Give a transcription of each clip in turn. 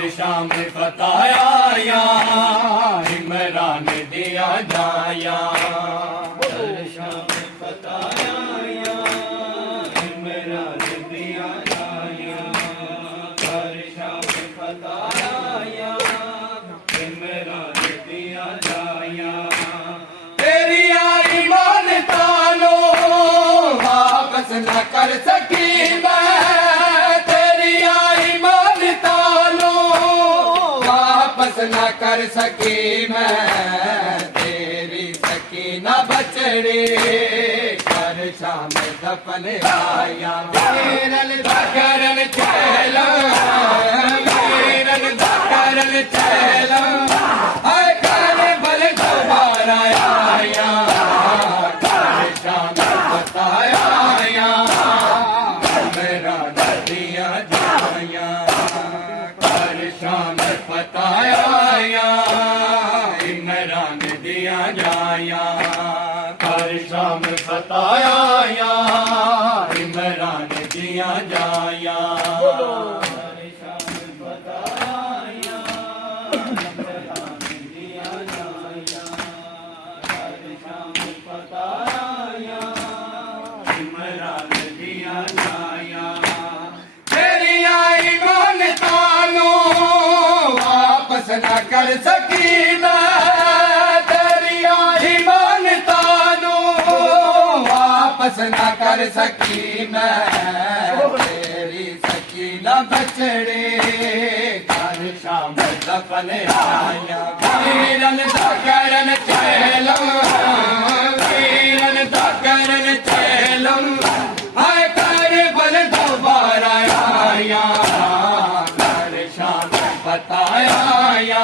कर शाम फताया इमरान दिया जाया कर शाम फताया इमरान दिया जाया कर शाम फताया इमरान दिया जाया तेरी आई मानता लो वापस न कर सकी मैं तेरी आई मानता लो वापस न कर सकी मैं तेरी सकीना बचड़ी कर शाम दफन आया वीरन दकरन चैला वीरन दकरन चैला हाय कर बल दोबारा आया कर शाम बताया मेरा दिया जाया कर शाम बताया इमरान दिया जाया कर शाम बताया इमरान दिया जाया कर शाम बताया इमरान दिया जाया कर शाम बताया इमरान दिया जाया तेरी आई मानता लो वापस न कर सकी मैं तेरी आई मानता लो वापस न कर सकी मैं तेरी सकीना बचड़े कर शाम दफन आया वीरन दकरन चैलम वीरन दकरन चैलम हाय कर बल दोबारा आया कर शाम बताया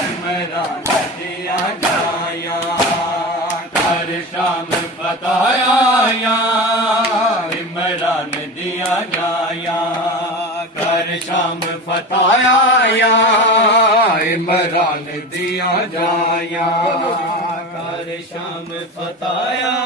इमरान दिया जाया कर शाम बताया इमरान दिया जाया कर शाम फताया इमरान दिया जाया कर शाम फताया